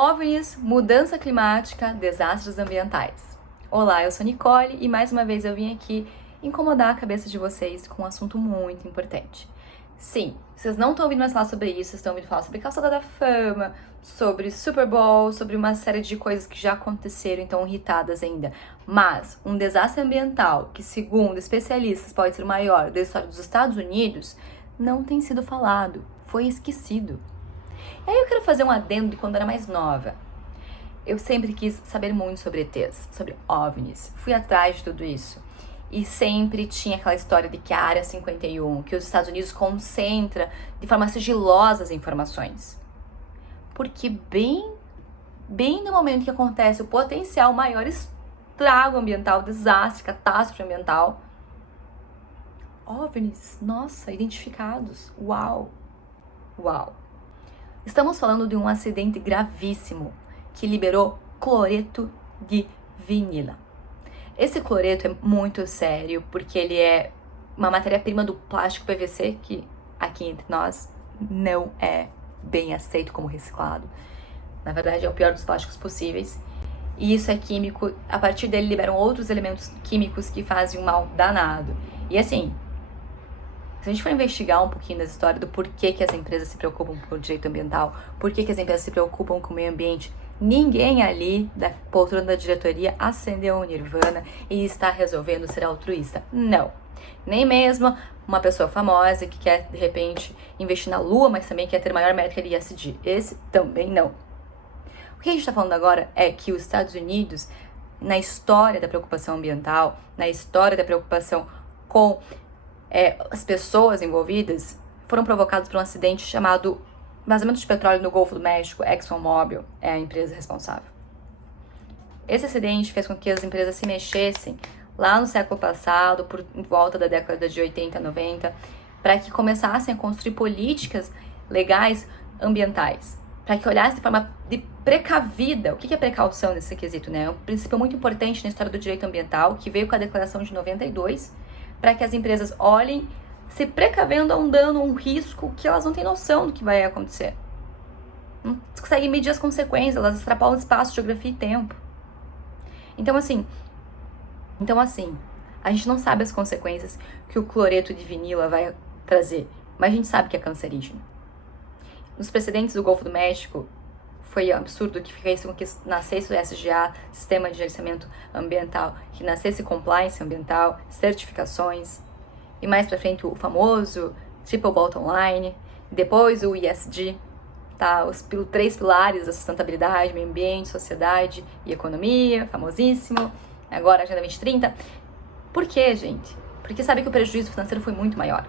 OVNIs, mudança climática, desastres ambientais. Olá, eu sou Nicole e mais uma vez eu vim aqui incomodar a cabeça de vocês com um assunto muito importante. Sim, vocês não estão ouvindo mais falar sobre isso, vocês estão ouvindo falar sobre Calçada da Fama, sobre Super Bowl, sobre uma série de coisas que já aconteceram e estão irritadas ainda. Mas um desastre ambiental, que segundo especialistas pode ser o maior da história dos Estados Unidos, não tem sido falado, foi esquecido. E aí eu quero fazer um adendo de quando eu era mais nova. Eu sempre quis saber muito sobre ETs, sobre OVNIs. Fui atrás de tudo isso. E sempre tinha aquela história de que a Área 51, que os Estados Unidos concentra de forma sigilosa as informações. Porque bem no momento que acontece o potencial maior estrago ambiental, desastre, catástrofe ambiental, OVNIs, nossa, identificados. Uau! Estamos falando de um acidente gravíssimo que liberou cloreto de vinila. Esse cloreto é muito sério porque ele é uma matéria-prima do plástico PVC que aqui entre nós não é bem aceito como reciclado. Na verdade é o pior dos plásticos possíveis. E isso é químico, a partir dele liberam outros elementos químicos que fazem um mal danado. E assim, se a gente for investigar um pouquinho dessa história do porquê que as empresas se preocupam com o direito ambiental, porquê que as empresas se preocupam com o meio ambiente, ninguém ali da poltrona da diretoria acendeu o nirvana e está resolvendo ser altruísta. Não. Nem mesmo uma pessoa famosa que quer, de repente, investir na Lua, mas também quer ter maior métrica de ESG. Esse também não. O que a gente está falando agora é que os Estados Unidos, na história da preocupação ambiental, na história da preocupação com as pessoas envolvidas, foram provocados por um acidente chamado vazamento de petróleo no Golfo do México. ExxonMobil é a empresa responsável. Esse acidente fez com que as empresas se mexessem lá no século passado, por volta da década de 80, 90, para que começassem a construir políticas legais ambientais, para que olhassem de forma precavida. O que é precaução nesse quesito, né? É um princípio muito importante na história do direito ambiental, que veio com a Declaração de 92, para que as empresas olhem se precavendo a um dano, um risco que elas não têm noção do que vai acontecer. Não conseguem medir as consequências, elas extrapolam espaço, geografia e tempo. Então assim, a gente não sabe as consequências que o cloreto de vinila vai trazer, mas a gente sabe que é cancerígeno. Nos precedentes do Golfo do México, foi absurdo que fez com que nascesse o SGA, Sistema de Gerenciamento Ambiental, que nascesse compliance ambiental, certificações, e mais pra frente o famoso Triple Bottom Line, depois o ESG, tá? Os 3 pilares da sustentabilidade, meio ambiente, sociedade e economia, famosíssimo, agora a Agenda 2030. Por quê, gente? Porque sabe que o prejuízo financeiro foi muito maior.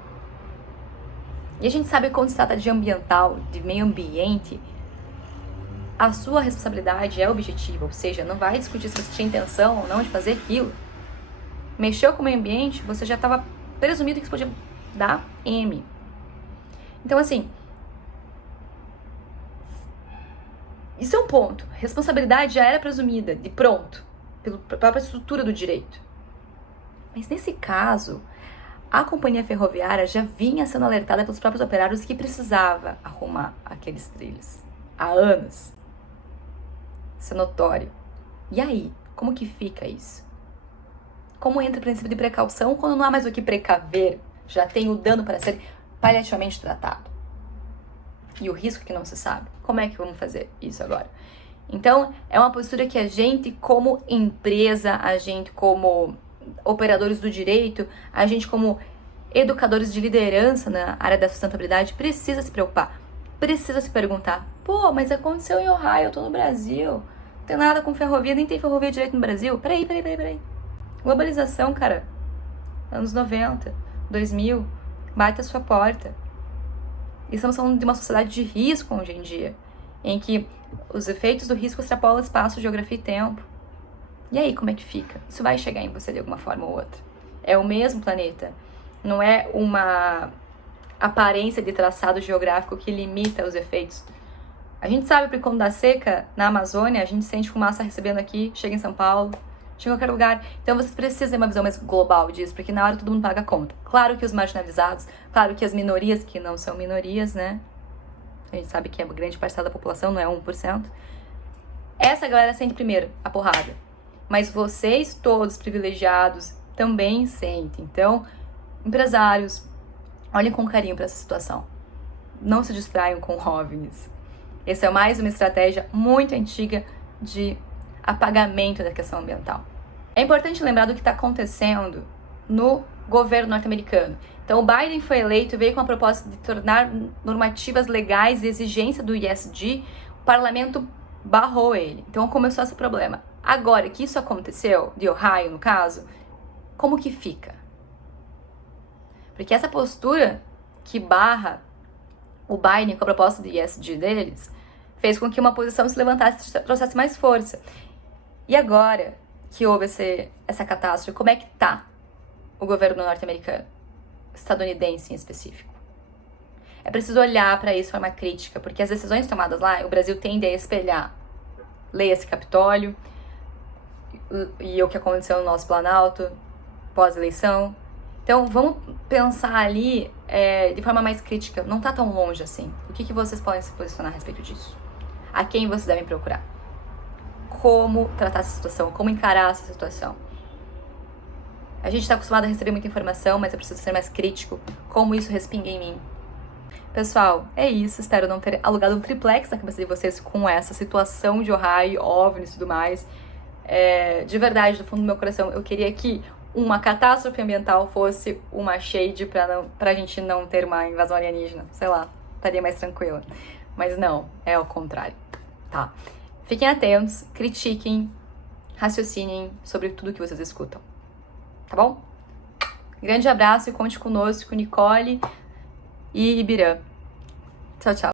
E a gente sabe que quando se trata de ambiental, de meio ambiente, a sua responsabilidade é objetiva, ou seja, não vai discutir se você tinha intenção ou não de fazer aquilo. Mexeu com o meio ambiente, você já estava presumido que isso podia dar M. Então, assim, isso é um ponto. Responsabilidade já era presumida, de pronto, pela própria estrutura do direito. Mas nesse caso, a companhia ferroviária já vinha sendo alertada pelos próprios operários que precisava arrumar aqueles trilhos há anos. Isso é notório. E aí, como que fica isso? Como entra o princípio de precaução quando não há mais o que precaver? Já tem o dano para ser paliativamente tratado. E o risco que não se sabe. Como é que vamos fazer isso agora? Então, é uma postura que a gente como empresa, a gente como operadores do direito, a gente como educadores de liderança na área da sustentabilidade precisa se preocupar. Precisa se perguntar, pô, mas aconteceu em Ohio, eu tô no Brasil, não tem nada com ferrovia, nem tem ferrovia direito no Brasil. Peraí. Globalização, cara, anos 90, 2000, bate a sua porta. E estamos falando de uma sociedade de risco hoje em dia, em que os efeitos do risco extrapolam espaço, geografia e tempo. E aí, como é que fica? Isso vai chegar em você de alguma forma ou outra. É o mesmo planeta, não é uma aparência de traçado geográfico que limita os efeitos. A gente sabe que quando dá seca na Amazônia, a gente sente fumaça recebendo aqui, chega em São Paulo, chega em qualquer lugar. Então vocês precisam ter uma visão mais global disso, porque na hora todo mundo paga a conta. Claro que os marginalizados, claro que as minorias, que não são minorias, né? A gente sabe que é uma grande parcela da população, não é 1%. Essa galera sente primeiro a porrada. Mas vocês todos privilegiados também sentem. Então, empresários, olhem com carinho para essa situação. Não se distraiam com OVNIs. Essa é mais uma estratégia muito antiga de apagamento da questão ambiental. É importante lembrar do que está acontecendo no governo norte-americano. Então, o Biden foi eleito e veio com a proposta de tornar normativas legais e exigência do ESG. O parlamento barrou ele. Então, começou esse problema. Agora que isso aconteceu, de Ohio no caso, como que fica? Porque essa postura que barra o Biden com a proposta de ESG deles fez com que uma posição se levantasse e trouxesse mais força. E agora que houve essa catástrofe, como é que tá o governo norte-americano, estadunidense em específico? É preciso olhar para isso de forma crítica, porque as decisões tomadas lá, o Brasil tende a espelhar. Leia-se Capitólio e o que aconteceu no nosso Planalto pós-eleição. Então, vamos pensar ali de forma mais crítica. Não tá tão longe assim. O que vocês podem se posicionar a respeito disso? A quem vocês devem procurar? Como tratar essa situação? Como encarar essa situação? A gente está acostumado a receber muita informação, mas eu preciso ser mais crítico. Como isso respinga em mim? Pessoal, é isso. Espero não ter alugado um triplex na cabeça de vocês com essa situação de Ohio, OVNIs e tudo mais. De verdade, do fundo do meu coração, eu queria que uma catástrofe ambiental fosse uma shade pra gente não ter uma invasão alienígena. Sei lá, estaria mais tranquila. Mas não, é ao contrário, tá? Fiquem atentos, critiquem, raciocinem sobre tudo que vocês escutam, tá bom? Grande abraço e conte conosco, Nicole e Ibirã. Tchau, tchau.